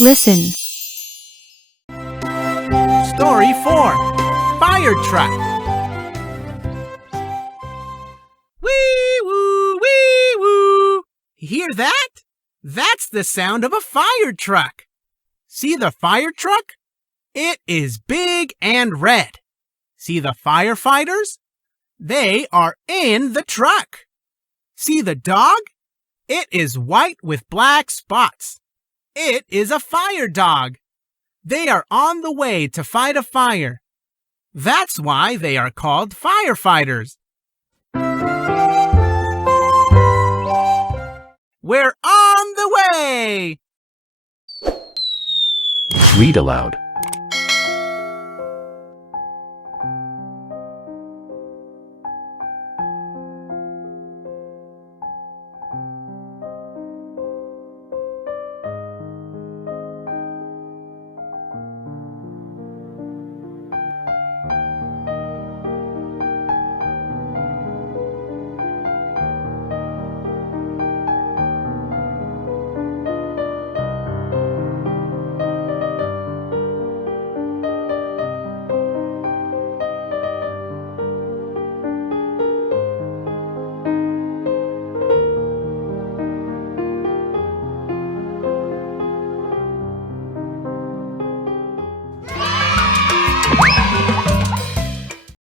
Listen. Story 4. Fire Truck. Wee-woo, wee-woo. Hear that? That's the sound of a fire truck. See the fire truck? It is big and red. See the firefighters? They are in the truck. See the dog? It is white with black spots. It is a fire dog. They are on the way to fight a fire. That's why they are called firefighters. We're on the way! Read aloud.